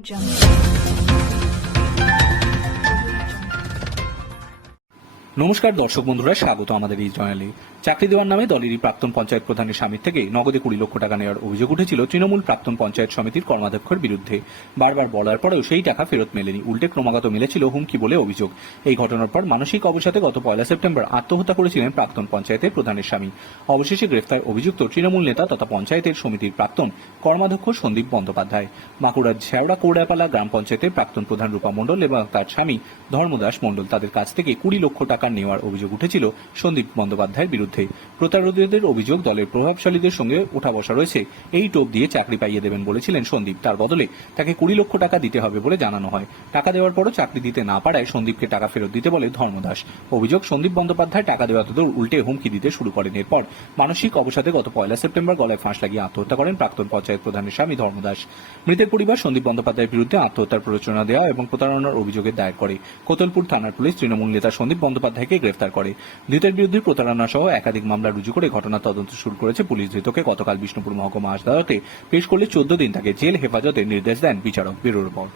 jump. নমস্কার দর্শক বন্ধুরা, স্বাগত আমাদের এই চ্যানেলে চাকরি দেওয়ার নামে দলেরই প্রাক্তন পঞ্চায়েত প্রধানের স্বামীর থেকে নগদে কুড়ি লক্ষ টাকা নেওয়ার অভিযোগ উঠেছিল তৃণমূল প্রাক্তন পঞ্চায়েত সমিতির কর্মাধ্যক্ষের বিরুদ্ধে। বারবার বলার পরেও সেই টাকা ফেরত মেলেনি। উল্টে ক্রমাগত মিলেছিল হুমকি বলে অভিযোগ। এই ঘটনার পর মানসিক অবসাদে গত পয়লা সেপ্টেম্বর আত্মহত্যা করেছিলেন প্রাক্তন পঞ্চায়েতের প্রধানের স্বামী। অবশেষে গ্রেফতার অভিযুক্ত তৃণমূল নেতা তথা পঞ্চায়েতের সমিতির প্রাক্তন কর্মাধ্যক্ষ সন্দীপ বন্দ্যোপাধ্যায়। বাঁকুড়ার ঝেওড়া কৌড়াপালা গ্রাম পঞ্চায়েতের প্রাক্তন প্রধান রূপা মণ্ডল এবং তার স্বামী ধর্মদাস মণ্ডল তাদের কাছ থেকে কুড়ি লক্ষ টাকা নেওয়ার অভিযোগ উঠেছিল সন্দীপ বন্দ্যোপাধ্যায়ের বিরুদ্ধে। প্রতারকদের অভিযোগ, দলের প্রভাবশালীদের সঙ্গে ওঠা বসা রয়েছে। এই টোপ দিয়ে চাকরি পাইয়ে দেবেন বলেছিলেন সন্দীপ। তার বদলে তাকে কুড়ি লক্ষ টাকা দিতে হবে বলে জানানো হয়। টাকা দেওয়ার পরও চাকরি দিতে না পারায় সন্দীপকে টাকা ফেরত দিতে বলে ধর্মদাস। অভিযোগ, সন্দীপ বন্দ্যোপাধ্যায় টাকা দেওয়া তোদের উল্টে হুমকি দিতে শুরু করেন। এরপর মানসিক অবসাদে গত পয়লা সেপ্টেম্বর গলায় ফাঁস লাগিয়ে আত্মহত্যা করেন প্রাক্তন পঞ্চায়েত প্রধানের স্বামী ধর্মদাস। মৃতের পরিবার সন্দীপ বন্দ্যোপাধ্যায়ের বিরুদ্ধে আত্মহত্যার প্ররোচনা দেওয়া এবং প্রতারণার অভিযোগে দায়ের করে। কোতলপুর থানার পুলিশ তৃণমূল নেতা সন্দীপ বন্দ্যোপাধ্যায়কে গ্রেফতার করে। ধৃতের বিরুদ্ধে প্রতারণা সহ একাধিক মামলা রুজু করে ঘটনা তদন্ত শুরু করেছে পুলিশ ধৃতকে। গতকাল বিষ্ণুপুর মহকুমা আদালতে পেশ করলে চোদ্দ দিন তাকে জেল হেফাজতের নির্দেশ দেন বিচারক ব্যুরো রিপোর্ট।